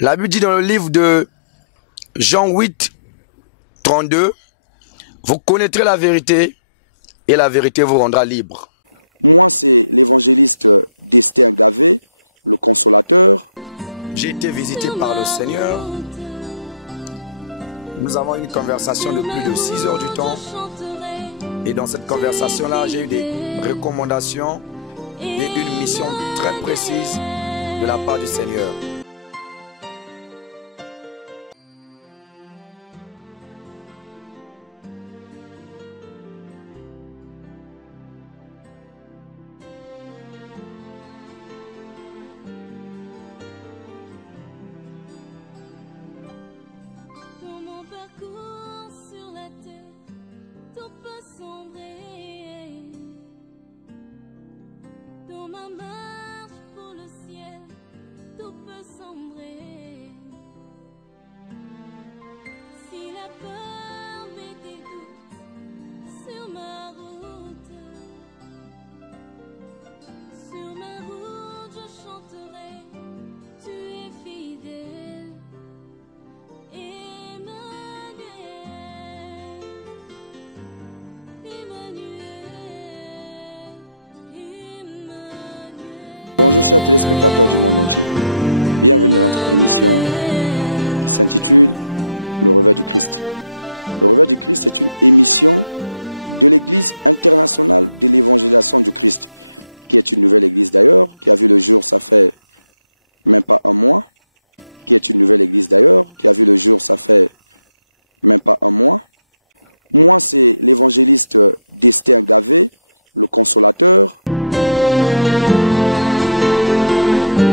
La Bible dit dans le livre de Jean 8, 32, vous connaîtrez la vérité et la vérité vous rendra libre. J'ai été visité par le Seigneur. Nous avons eu une conversation de plus de 6 heures du temps. Et dans cette conversation-là, j'ai eu des recommandations et une mission très précise de la part du Seigneur.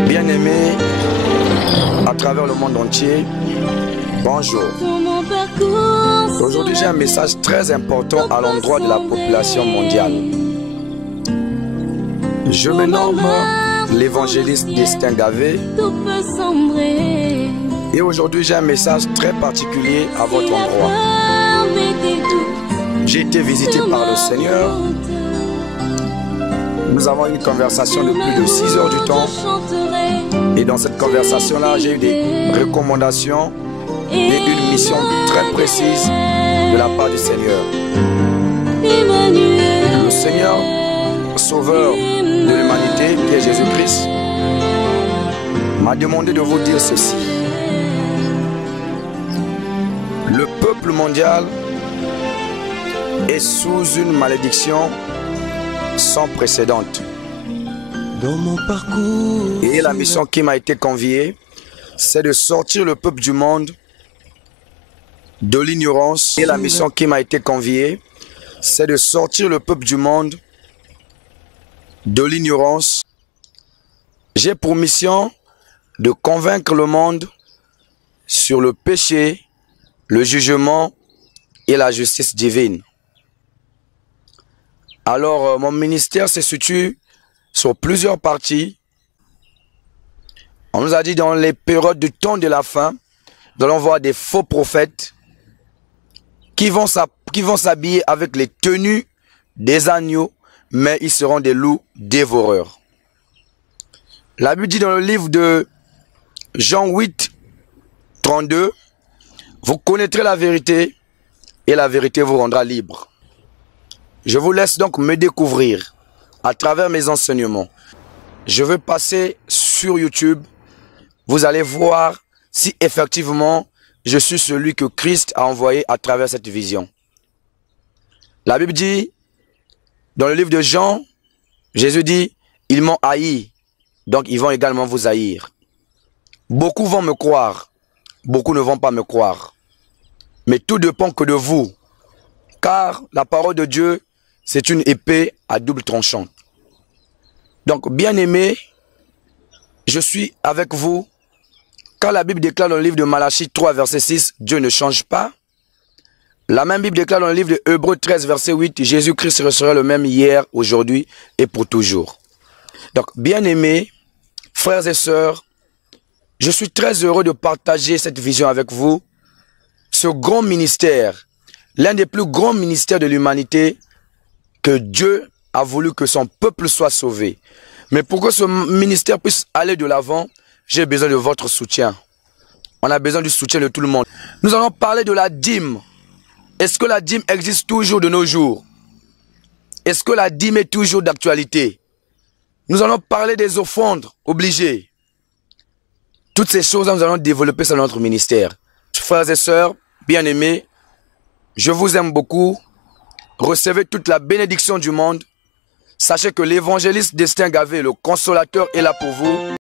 Bien-aimés à travers le monde entier, bonjour. Aujourd'hui, j'ai un message très important à l'endroit de la population mondiale. Je me nomme l'évangéliste Destin Gavé et aujourd'hui, j'ai un message très particulier à votre endroit. J'ai été visité par le Seigneur. Nous avons eu une conversation de plus de 6 heures du temps. Et dans cette conversation-là, j'ai eu des recommandations et une mission très précise de la part du Seigneur. Le Seigneur, Sauveur de l'humanité, qui est Jésus-Christ, m'a demandé de vous dire ceci. Le peuple mondial est sous une malédiction sans précédente. Dans mon parcours, et la mission qui m'a été conviée, c'est de sortir le peuple du monde de l'ignorance. Et la mission qui m'a été conviée, c'est de sortir le peuple du monde de l'ignorance. J'ai pour mission de convaincre le monde sur le péché, le jugement et la justice divine. Alors, mon ministère se situe sur plusieurs parties. On nous a dit dans les périodes du temps de la fin, nous allons voir des faux prophètes qui vont s'habiller avec les tenues des agneaux, mais ils seront des loups dévoreurs. La Bible dit dans le livre de Jean 8, 32, vous connaîtrez la vérité et la vérité vous rendra libre. Je vous laisse donc me découvrir à travers mes enseignements. Je vais passer sur YouTube. Vous allez voir si effectivement je suis celui que Christ a envoyé à travers cette vision. La Bible dit, dans le livre de Jean, Jésus dit, ils m'ont haï, donc ils vont également vous haïr. Beaucoup vont me croire, beaucoup ne vont pas me croire. Mais tout dépend que de vous, car la parole de Dieu, c'est une épée à double tranchant. Donc, bien-aimés, je suis avec vous. Quand la Bible déclare dans le livre de Malachie 3, verset 6, Dieu ne change pas. La même Bible déclare dans le livre de Hébreux 13, verset 8, Jésus-Christ restera le même hier, aujourd'hui et pour toujours. Donc, bien-aimés, frères et sœurs, je suis très heureux de partager cette vision avec vous. Ce grand ministère, l'un des plus grands ministères de l'humanité, que Dieu a voulu que son peuple soit sauvé. Mais pour que ce ministère puisse aller de l'avant, j'ai besoin de votre soutien. On a besoin du soutien de tout le monde. Nous allons parler de la dîme. Est-ce que la dîme existe toujours de nos jours? Est-ce que la dîme est toujours d'actualité? Nous allons parler des offrandes obligées. Toutes ces choses, nous allons développer sur notre ministère. Frères et sœurs, bien-aimés, je vous aime beaucoup. Recevez toute la bénédiction du monde. Sachez que l'évangéliste Destin Gavé, le consolateur, est là pour vous.